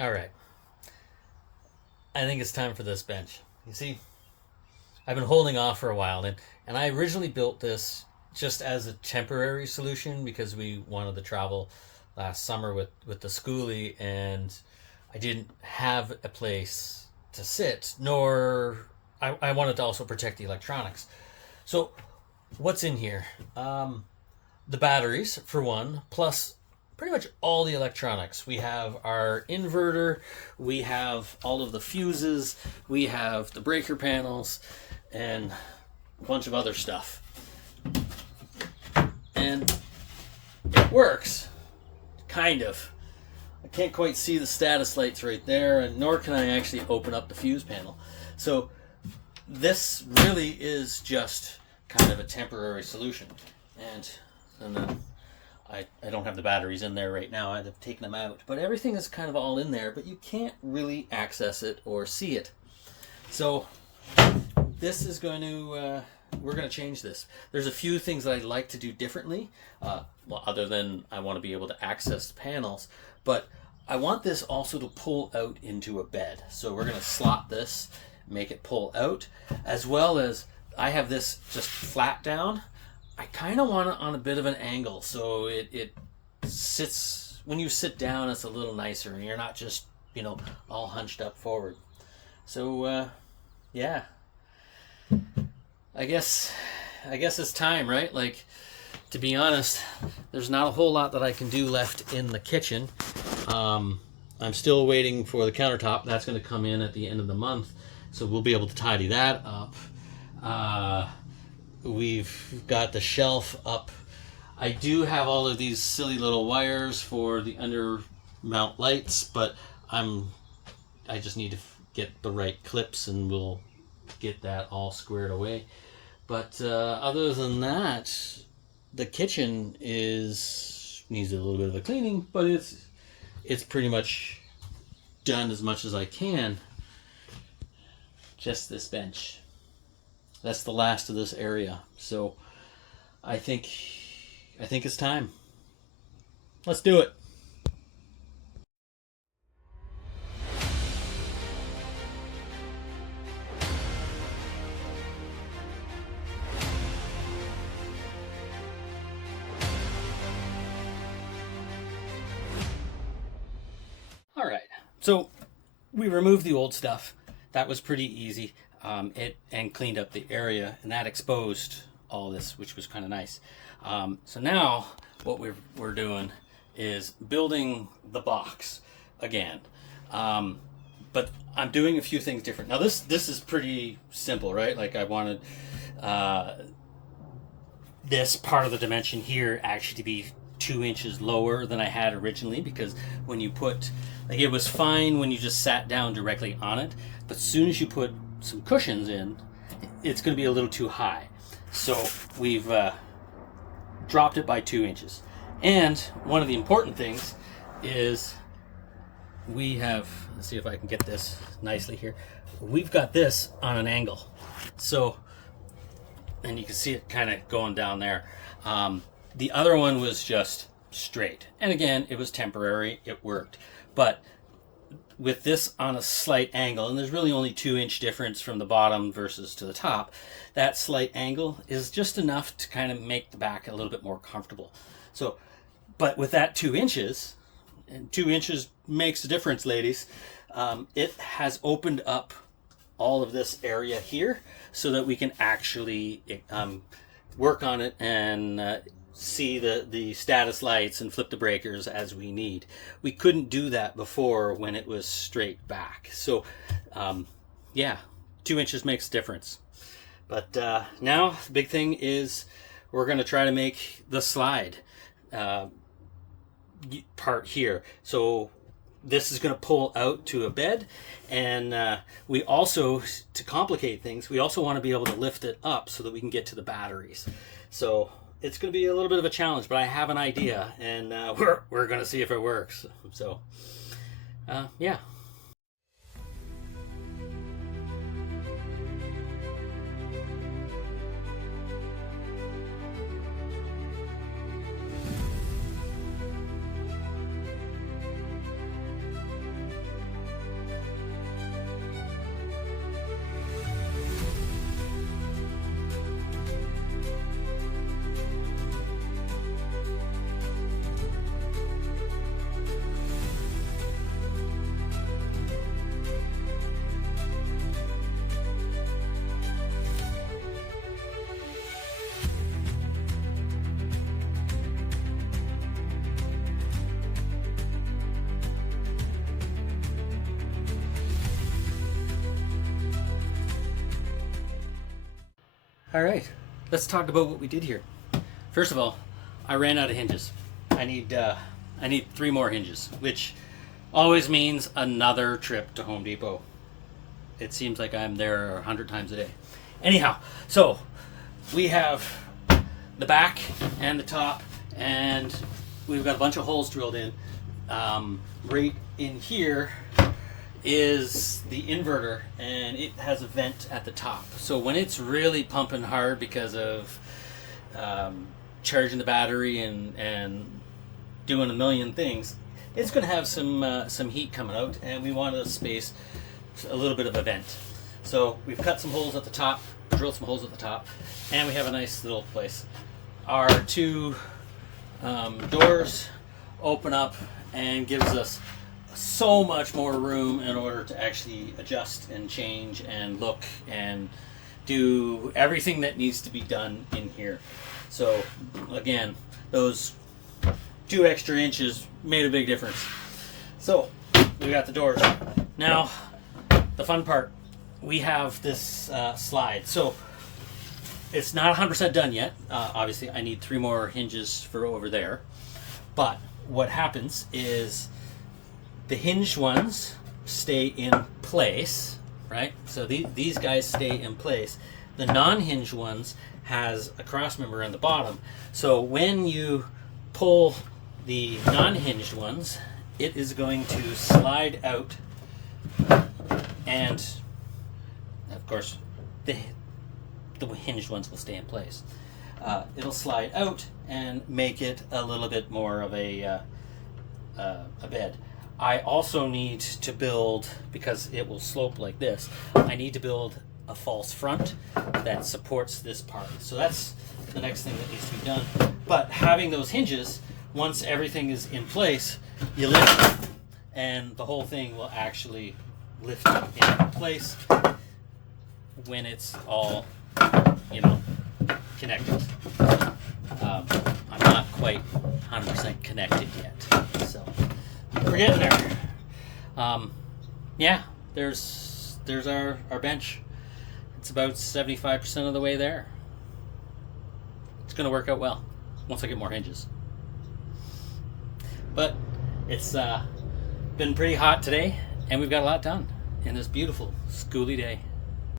All right. I think it's time for this bench. You see, I've been holding off for a while, and I originally built this just as a temporary solution because we wanted to travel last summer with the skoolie, and I didn't have a place to sit, nor I wanted to also protect the electronics. So, what's in here? The batteries, for one, plus pretty much all the electronics. We have our inverter, we have all of the fuses, we have the breaker panels, and a bunch of other stuff. And it works, kind of. I can't quite see the status lights right there, and nor can I actually open up the fuse panel. So this really is just kind of a temporary solution. And then I don't have the batteries in there right now. I've taken them out. But everything is kind of all in there, but you can't really access it or see it. So this is going to, we're going to change this. There's a few things that I'd like to do differently, well, other than I want to be able to access the panels. But I want this also to pull out into a bed. So we're going to slot this, make it pull out, as well as I have this just flat down. I kind of want it on a bit of an angle so it sits, when you sit down, it's a little nicer and you're not just, all hunched up forward. So, yeah, I guess it's time, right? Like, to be honest, there's not a whole lot that I can do left in the kitchen. I'm still waiting for the countertop. That's going to come in at the end of the month, so we'll be able to tidy that up. We've got the shelf up. I do have all of these silly little wires for the under mount lights, but I just need to get the right clips and we'll get that all squared away. But other than that, the kitchen needs a little bit of a cleaning, but it's pretty much done as much as I can. Just this bench. That's the last of this area. So I think it's time. Let's do it. All right. So we removed the old stuff. That was pretty easy. And cleaned up the area, and that exposed all this, which was kind of nice. So now what we're doing is building the box again. But I'm doing a few things different. Now this is pretty simple, right? Like I wanted this part of the dimension here actually to be 2 inches lower than I had originally, because when you put, like, it was fine when you just sat down directly on it, but as soon as you put some cushions in, it's going to be a little too high. So we've dropped it by 2 inches. And one of the important things is we have, let's see if I can get this nicely here. We've got this on an angle. So, and you can see it kind of going down there. The other one was just straight. And again, it was temporary, it worked. But with this on a slight angle, and there's really only 2-inch difference from the bottom versus to the top, that slight angle is just enough to kind of make the back a little bit more comfortable. So, but with that 2 inches, and 2 inches makes a difference, ladies, it has opened up all of this area here so that we can actually work on it and see the status lights and flip the breakers as we need. We couldn't do that before when it was straight back. So yeah, 2 inches makes a difference. But now the big thing is we're going to try to make the slide part here. So this is going to pull out to a bed, and we also, to complicate things, we also want to be able to lift it up so that we can get to the batteries. So it's going to be a little bit of a challenge, but I have an idea, and we're going to see if it works. So, yeah. All right, let's talk about what we did here. First of all, I ran out of hinges. I need 3 more hinges, which always means another trip to Home Depot. It seems like I'm there 100 times a day. Anyhow, so we have the back and the top, and we've got a bunch of holes drilled in. Right in here is the inverter, and it has a vent at the top. So when it's really pumping hard because of charging the battery and doing a million things, it's going to have some heat coming out, and we want to space a little bit of a vent. So we've cut some holes at the top, drilled some holes at the top, and we have a nice little place. Our 2 doors open up and gives us so much more room in order to actually adjust and change and look and do everything that needs to be done in here. So again, those 2 extra inches made a big difference. So we got the doors. Now the fun part, we have this slide. So it's not 100% done yet. Obviously I need 3 more hinges for over there, but what happens is the hinged ones stay in place, right? So these guys stay in place. The non-hinged ones has a cross member on the bottom. So when you pull the non-hinged ones, it is going to slide out, and of course the hinged ones will stay in place. It'll slide out and make it a little bit more of a bed. I also need to build, because it will slope like this, I need to build a false front that supports this part. So that's the next thing that needs to be done. But having those hinges, once everything is in place, you lift and the whole thing will actually lift in place when it's all, connected. I'm not quite 100% connected yet, so we're getting there. Yeah, there's our bench. It's about 75% of the way there. It's going to work out well once I get more hinges. But it's been pretty hot today, and we've got a lot done in this beautiful skoolie day.